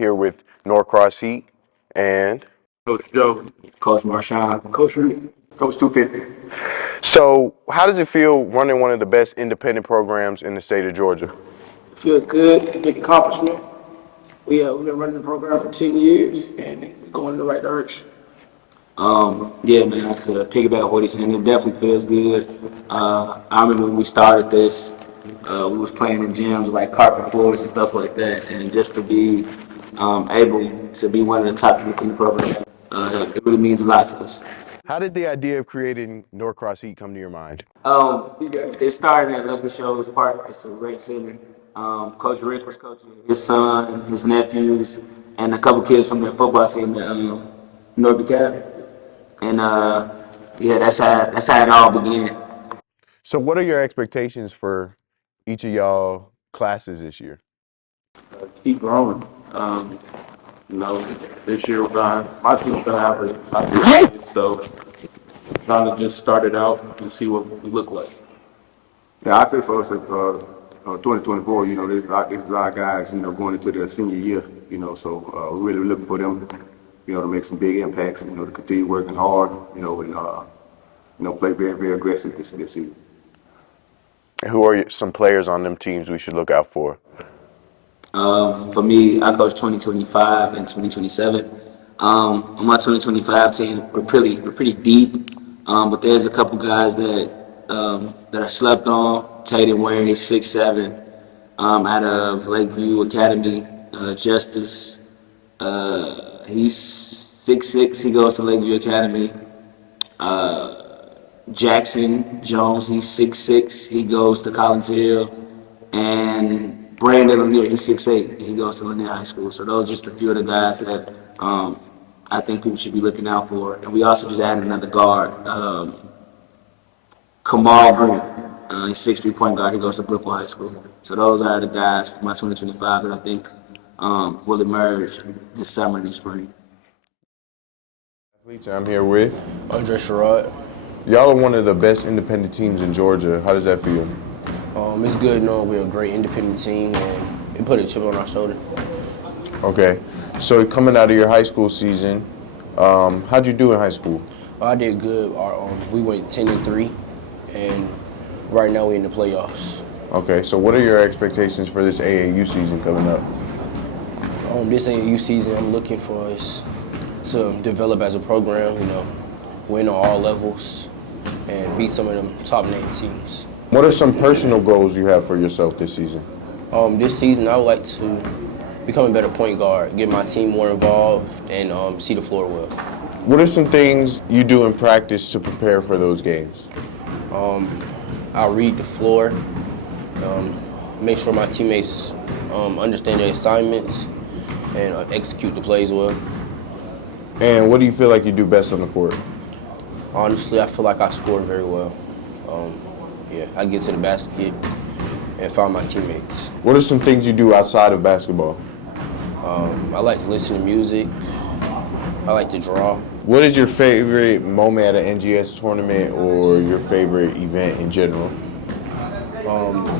here with Norcross Heat and Coach Joe, Coach Marshawn, Coach Reed, Coach 250. so how does it feel running one of the best independent programs in the state of Georgia? Feels good. It's a big accomplishment. We've been running the program for 10 years and it's going in the right direction. Yeah, man, to piggyback on what he's saying, it definitely feels good. I remember when we started this, we was playing in gyms like carpet floors and stuff like that, and just to be able to be one of the top people in the program, it really means a lot to us. How did the idea of creating Norcross Heat come to your mind? It started at Lucky Show's Park. It's a great center. Coach Rick was coaching his son, his nephews, and a couple kids from their football team at North DeKalb. And yeah, that's how it all began. So what are your expectations for each of y'all classes this year? Keep growing. You know, this year my team's gonna have a good so trying to just start it out and see what we look like. Yeah, I think for us at 2024, you know, there's a lot of guys, you know, going into their senior year, you know, so we're really looking for them, you know, to make some big impacts, you know, to continue working hard, you know, and play very, very aggressive this season. Who are some players on them teams we should look out for? For me, I coach 2025 and 2027. On my 2025 team, we're pretty deep, but there's a couple guys that are slept on. Tatum Ware, he's 6'7", out of Lakeview Academy. Justice, he's 6'6", he goes to Lakeview Academy. Jackson Jones, he's 6'6", he goes to Collins Hill. And Brandon Lanier, he's 6'8", he goes to Lanier High School. So those are just a few of the guys that I think people should be looking out for. And we also just added another guard, Kamal Green. He's 6'3" point guard, he goes to Brookville High School. So those are the guys for my 2025 that I think will emerge this summer and this spring. I'm here with Andre Sherrod. y'all are one of the best independent teams in Georgia. How does that feel? It's good knowing we're a great independent team and it put a chip on our shoulder. Okay, so coming out of your high school season, how'd you do in high school? I did good. We went 10-3, and right now we're in the playoffs. Okay, so what are your expectations for this AAU season coming up? This AAU season, I'm looking for us to develop as a program, you know, win on all levels, and beat some of them top name teams. What are some personal goals you have for yourself this season? This season, I would like to become a better point guard, get my team more involved, and see the floor well. What are some things you do in practice to prepare for those games? I read the floor, make sure my teammates understand their assignments, and execute the plays well. And what do you feel like you do best on the court? Honestly, I feel like I score very well. Yeah, I get to the basket and find my teammates. What are some things you do outside of basketball? I like to listen to music. I like to draw. What is your favorite moment at an NGS tournament or your favorite event in general?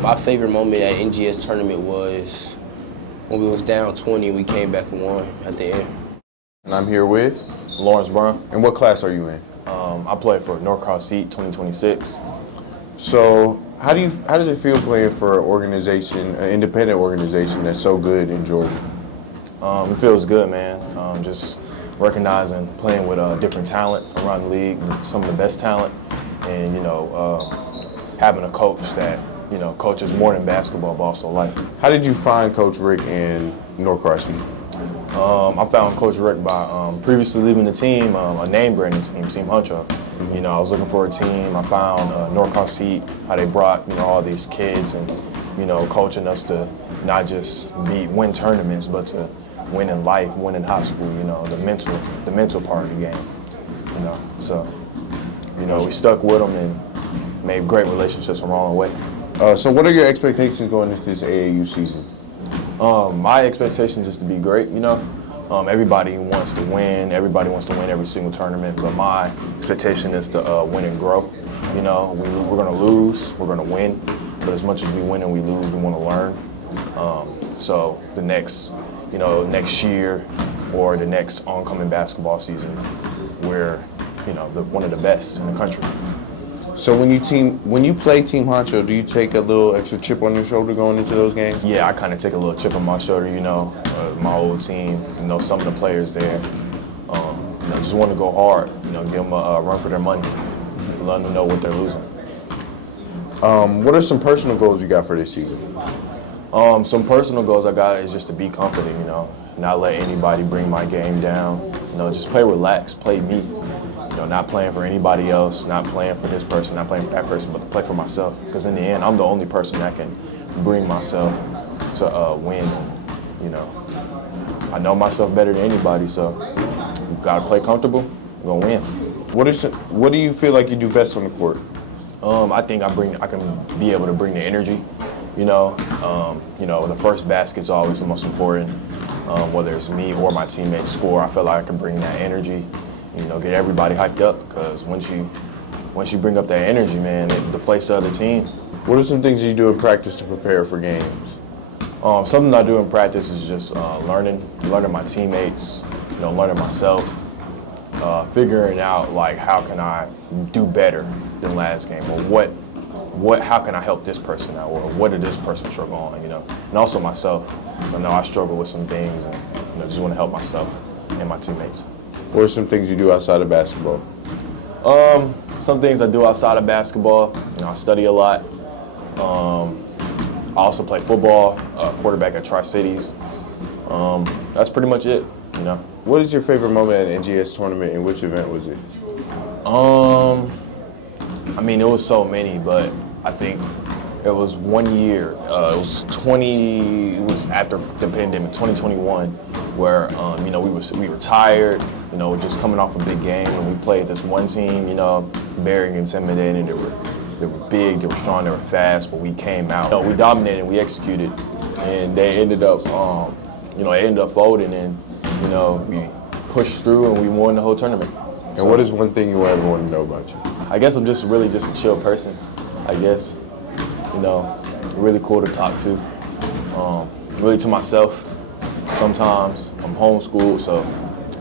My favorite moment at NGS tournament was when we was down 20 and we came back and won at the end. And I'm here with Lawrence Brown. And what class are you in? I play for Norcross Heat 2026. So how does it feel playing for an independent organization that's so good in Georgia? It feels good, man. Just recognizing playing with different talent around the league, some of the best talent, and having a coach that coaches more than basketball, but also life. How did you find Coach Rick and Norcross Heat? I found Coach Rick by previously leaving the team, a name branding team Huncho. I was looking for a team. I found Norcross Heat, how they brought all these kids and coaching us to not just win tournaments, but to win in life, win in high school. The mental part of the game. So we stuck with them and made great relationships along the way. So what are your expectations going into this AAU season? My expectation is to be great, Everybody wants to win. Everybody wants to win every single tournament. But my expectation is to win and grow. We're going to lose. We're going to win. But as much as we win and we lose, we want to learn. So the next, next year or the next oncoming basketball season, we're, one of the best in the country. So when you play Team Honcho, do you take a little extra chip on your shoulder going into those games? Yeah, I kind of take a little chip on my shoulder, my old team, some of the players there, just want to go hard, give them a run for their money, let them know what they're losing. What are some personal goals you got for this season? Some personal goals I got is just to be confident, not let anybody bring my game down, just play relaxed, play me, not playing for anybody else, not playing for this person, not playing for that person, but to play for myself. Because in the end, I'm the only person that can bring myself to win. I know myself better than anybody, so gotta play comfortable, gonna win. What do you feel like you do best on the court? I think I can be able to bring the energy. The first basket's always the most important. Whether it's me or my teammates score, I feel like I can bring that energy. Get everybody hyped up, because once you bring up that energy, man, it deflates the other team. What are some things you do in practice to prepare for games? Something I do in practice is just learning my teammates, learning myself, figuring out like how can I do better than last game, or how can I help this person out, or what did this person struggle on, and also myself, because I know I struggle with some things, and just want to help myself and my teammates. What are some things you do outside of basketball? Some things I do outside of basketball, I study a lot. I also play football, quarterback at Tri-Cities. That's pretty much it, What is your favorite moment at the NGS tournament, and which event was it? It was so many, but I think it was one year. It was after the pandemic, 2021, where we were tired, just coming off a big game, and we played this one team, very intimidating. They were big, they were strong, they were fast, but we came out. We dominated, we executed, and they ended up, folding, and we pushed through and we won the whole tournament. And what is one thing you want everyone to know about you? I guess I'm just really just a chill person. I guess, really cool to talk to. Really to myself. Sometimes I'm homeschooled, so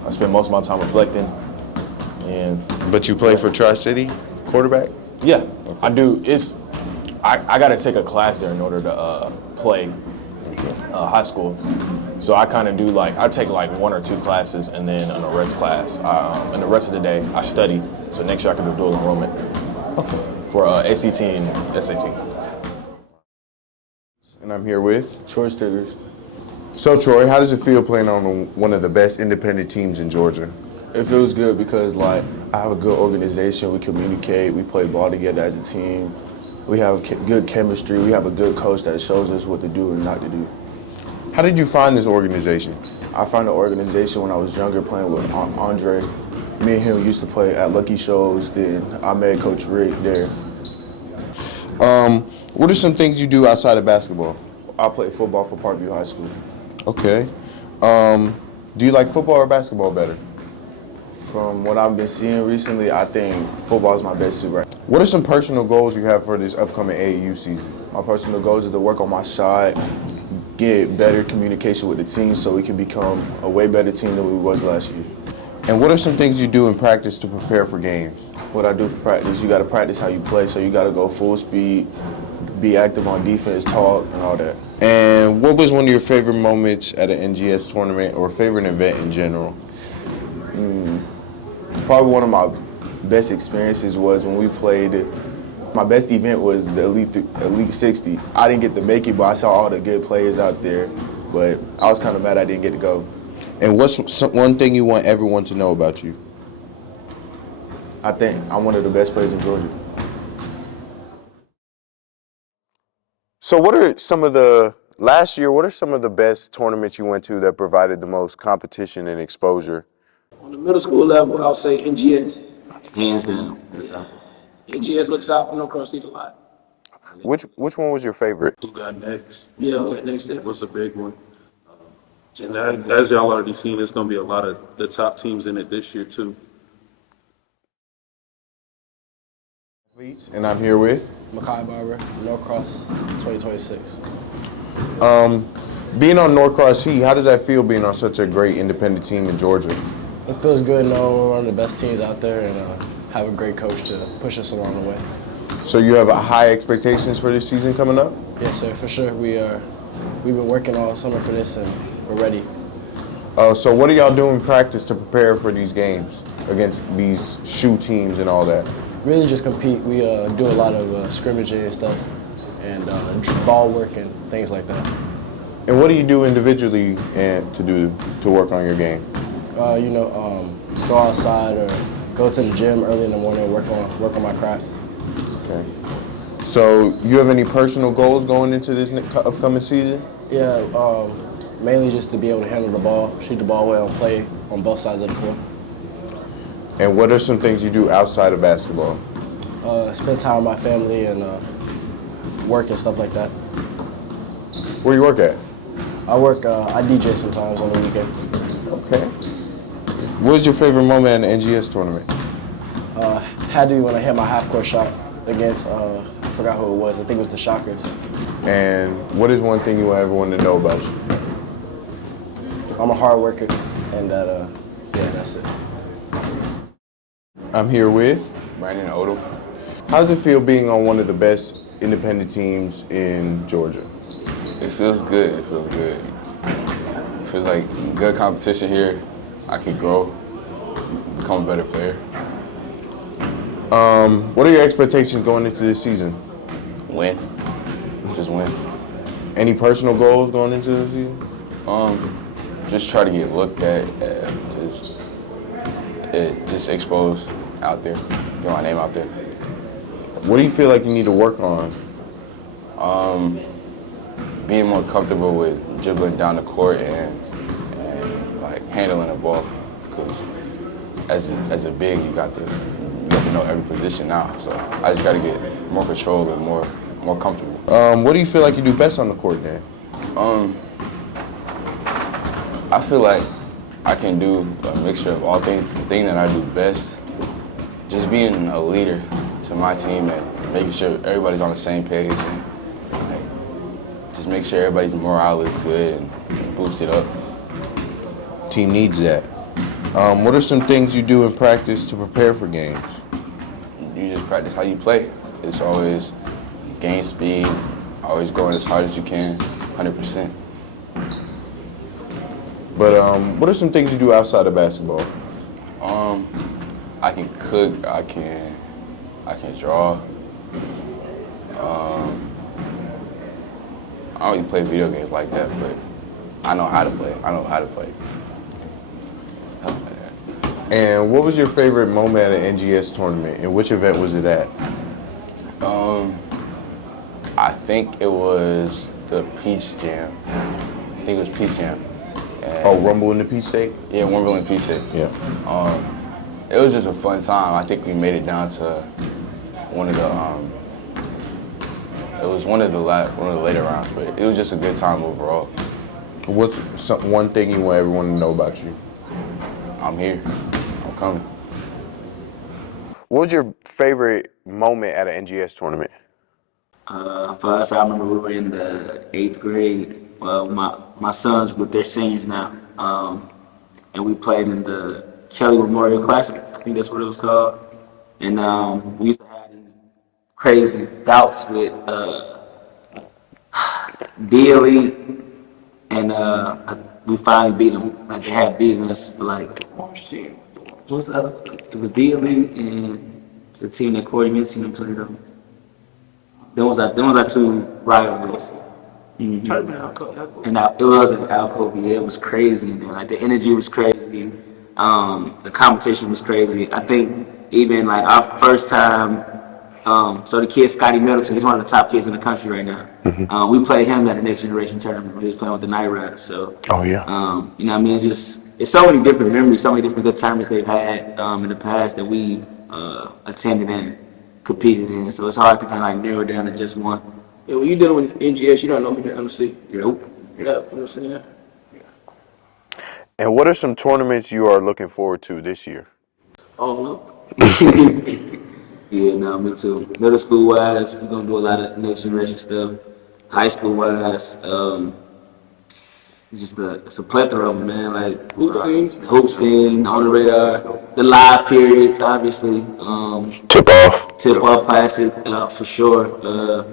I spend most of my time reflecting. But you play for Tri-City, quarterback? Yeah, okay. I do. I got to take a class there in order to play high school. So I kind of do I take one or two classes, and then an rest class. And the rest of the day I study. So next year I can do dual enrollment for ACT and SAT. And I'm here with Troy Stiggers. So Troy, how does it feel playing on one of the best independent teams in Georgia? It feels good because I have a good organization. We communicate. We play ball together as a team. We have good chemistry. We have a good coach that shows us what to do and not to do. How did you find this organization? I found the organization when I was younger, playing with Andre. Me and him used to play at Lucky Shows. Then I met Coach Rick there. What are some things you do outside of basketball? I play football for Parkview High School. Okay. Do you like football or basketball better? From what I've been seeing recently, I think football is my best suit right now. What are some personal goals you have for this upcoming AAU season? My personal goals is to work on my shot, get better communication with the team so we can become a way better team than we was last year. And what are some things you do in practice to prepare for games? What I do for practice, you got to practice how you play, so you got to go full speed, be active on defense, talk, and all that. And what was one of your favorite moments at an NGS tournament or favorite event in general? Probably one of my best experiences was when we played. My best event was the Elite 60. I didn't get to make it, but I saw all the good players out there. But I was kind of mad I didn't get to go. And what's one thing you want everyone to know about you? I think I'm one of the best players in Georgia. So what are some of the best tournaments you went to that provided the most competition and exposure? On the middle school level, I'll say NGS. Hands down. NGS looks out for Norcross Heat a lot. Which one was your favorite? Who got next? Yeah, what next step? Was a big one. And as y'all already seen, there's going to be a lot of the top teams in it this year, too. And I'm here with Makai Barber, Norcross 2026. Being on Norcross Heat, how does that feel being on such a great independent team in Georgia? It feels good knowing we're one of the best teams out there and have a great coach to push us along the way. So you have high expectations for this season coming up? Yes, sir, for sure. We've been working all summer for this and we're ready. So what are y'all doing in practice to prepare for these games against these shoe teams and all that? Really just compete. We do a lot of scrimmaging and stuff and ball work and things like that. And what do you do individually and to work on your game? Go outside or go to the gym early in the morning and work on my craft. Okay. So you have any personal goals going into this upcoming season? Yeah, mainly just to be able to handle the ball, shoot the ball well, and play on both sides of the floor. And what are some things you do outside of basketball? Spend time with my family and work and stuff like that. Where do you work at? I DJ sometimes on the weekend. Okay. What was your favorite moment in the NGS tournament? Had to be when I hit my half-court shot against, I forgot who it was. I think it was the Shockers. And what is one thing you want everyone to know about you? I'm a hard worker, and that's it. I'm here with Brandon Odom. How does it feel being on one of the best independent teams in Georgia? It feels good. It feels good. It feels like good competition here. I can grow, become a better player. What are your expectations going into this season? Win. Just win. Any personal goals going into the season? Just try to get looked at, just exposed out there, get my name out there. What do you feel like you need to work on? Being more comfortable with dribbling down the court and like handling the ball, because as a big you got to know every position now. So I just got to get more control and more comfortable. What do you feel like you do best on the court then? I feel like I can do a mixture of all things. The thing that I do best, just being a leader to my team and making sure everybody's on the same page and just make sure everybody's morale is good and boost it up. Team needs that. What are some things you do in practice to prepare for games? You just practice how you play. It's always game speed, always going as hard as you can, 100%. But what are some things you do outside of basketball? I can cook, I can draw. I don't really play video games like that, but I know how to play. Stuff like that. And what was your favorite moment at an NGS tournament, and which event was it at? I think it was the Peach Jam. I think it was Peach Jam. And Rumble in the Peach State? yeah, Wimbledon Peach State. Yeah. It was just a fun time. I think we made it down to one of the one of the later rounds, but it was just a good time overall. What's one thing you want everyone to know about you? I'm here. I'm coming. What was your favorite moment at an NGS tournament? For us, I remember we were in the 8th grade. Well, my sons with their seniors now, and we played in the Kelly Memorial Classic. I think that's what it was called. And we used to have these crazy bouts with DLE, and we finally beat them. Like they had beaten us for like, what's the other? It was DLE and the team that Corey Mincy played them. Them was our two rivalries. Mm-hmm. And it was an alcove. It was crazy, man. Like the energy was crazy. The competition was crazy. I think even like our first time. So the kid Scotty Middleton, he's one of the top kids in the country right now. Mm-hmm. We played him at the Next Generation tournament. He was playing with the Night Riders. So. Oh yeah. You know what I mean? It's so many different memories, so many different good tournaments they've had in the past that we attended and competed in. So it's hard to kind of like narrow down to just one. Yeah, when you're dealing with NGS, you don't know who you're going to see. Nope. Yeah, I'm saying that. And what are some tournaments you are looking forward to this year? Oh, Yeah, no, me too. Middle school wise, we're gonna do a lot of Next Generation stuff. high school wise. It's a plethora of them, man. Like the hoop scene, on the radar, the live periods, obviously. Tip off classes, for sure.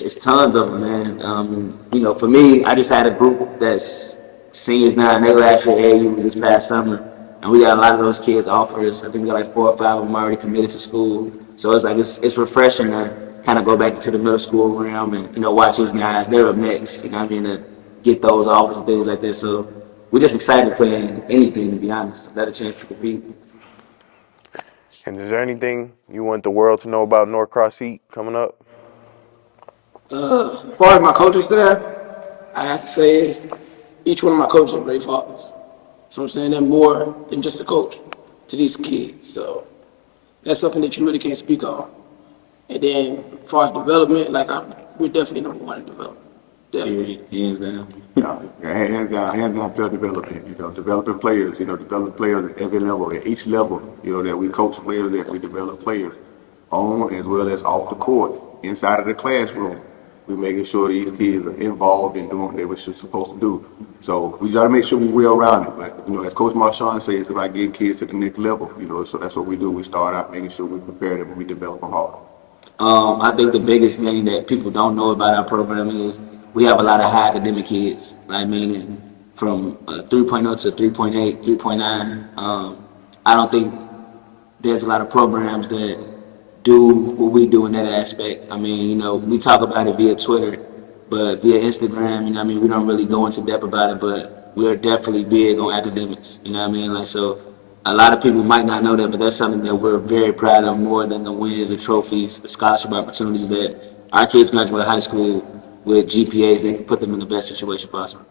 It's tons of them, man. For me, I just had a group that's seniors now, and they last year AU was this past summer, and we got a lot of those kids offers. I think we got like 4 or 5 of them already committed to school. So it's like it's refreshing to kind of go back into the middle school realm and watch these guys. They're up next. You know what I mean? To get those offers and things like that. So we're just excited to play anything, to be honest. Got a chance to compete. And is there anything you want the world to know about Norcross Heat coming up? As far as my coaching staff, I have to say is each one of my coaches are great fathers. So I'm saying they're more than just a coach to these kids. So that's something that you really can't speak on. And then as far as development, we're definitely number one in development. Definitely. Hands down. Hands down player development, developing players, developing players at every level, at each level, that we coach players, that we develop players on as well as off the court, inside of the classroom. We're making sure these kids are involved in doing what they were supposed to do. So we got to make sure we're well rounded. But, as Coach Marshawn says, it's about getting kids to the next level, so that's what we do. We start out making sure we prepare them and we develop them hard. I think the biggest thing that people don't know about our program is we have a lot of high academic kids. I mean, from 3.0 to 3.8, 3.9. I don't think there's a lot of programs that do what we do in that aspect. I mean, we talk about it via Twitter, but via Instagram, we don't really go into depth about it, but we're definitely big on academics, so a lot of people might not know that, but that's something that we're very proud of more than the wins, the trophies, the scholarship opportunities that our kids graduate high school with GPAs that can put them in the best situation possible.